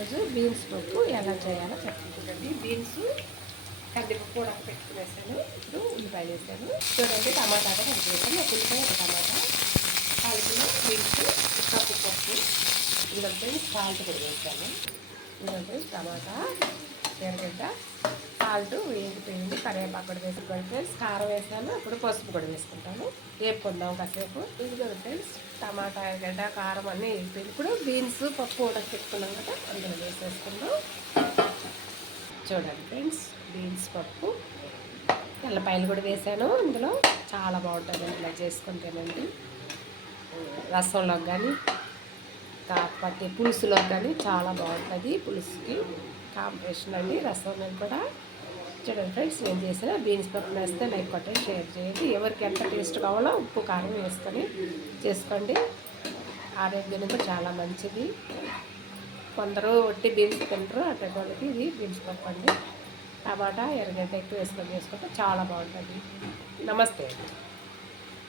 రోజు బీన్స్ పప్పు ఎలా చేయాలో చెప్తుందండి. బీన్స్ కందిపప్పు కూడా పెట్టుకునేసాను. ఇప్పుడు ఉల్లిపాయలు వేసాను. చూడండి, టమాటా కూడా వేసాను. ఒక ఉల్లిపాయ, ఒక టమాటా, 4 కిలో బీన్స్, కప్పు పప్పు, ఇదంతా సాల్ట్ కూడా వేసాను. ఇదంతా టమాటా, ఎర్రగడ్డ, సాల్ట్ వేగిపోయింది. కరివేపాకు కూడా వేసుకోవాలి ఫ్రెండ్స్. కారం వేసాను. ఇప్పుడు పసుపు కూడా వేసుకుంటాను. వేపుకుందాం కాసేపు. ఇదిగో ఫ్రెండ్స్, టమాటా, ఎర్రగడ్డ, కారం అన్నీ వేగిపోయింది. ఇప్పుడు బీన్స్ పప్పు కూడా పెట్టుకున్నాం కదా, అందులో వేసేసుకుందాం. చూడండి ఫ్రెండ్స్, బీన్స్ పప్పు, తెల్లపాయలు కూడా వేసాను. ఇందులో చాలా బాగుంటుంది ఇలా చేసుకుంటేనండి. రసంలోకి కానీ, కాకపోతే పులుసులోకి కానీ చాలా బాగుంటుంది. పులుసుకి కాంబినేషన్ అండి రసం కూడా. చూడండి ఫ్రెండ్స్, నేను చేసిన బీన్స్ పప్పు వేస్తే లైక్ కొట్టండి, షేర్ చేయండి. ఎవరికి ఎంత టేస్ట్ కావాలో ఉప్పు కారం వేసుకొని చేసుకోండి. ఆరోగ్యానికి చాలా మంచిది. కొందరు వట్టి బీన్స్ తింటారు, అటువంటి వాళ్ళకి ఇది బీన్స్ పప్పు అండి. టమాటా, ఎర్రగడ్డ ఎక్కువ వేసుకొని చేసుకుంటే చాలా బాగుంటుంది. నమస్తే.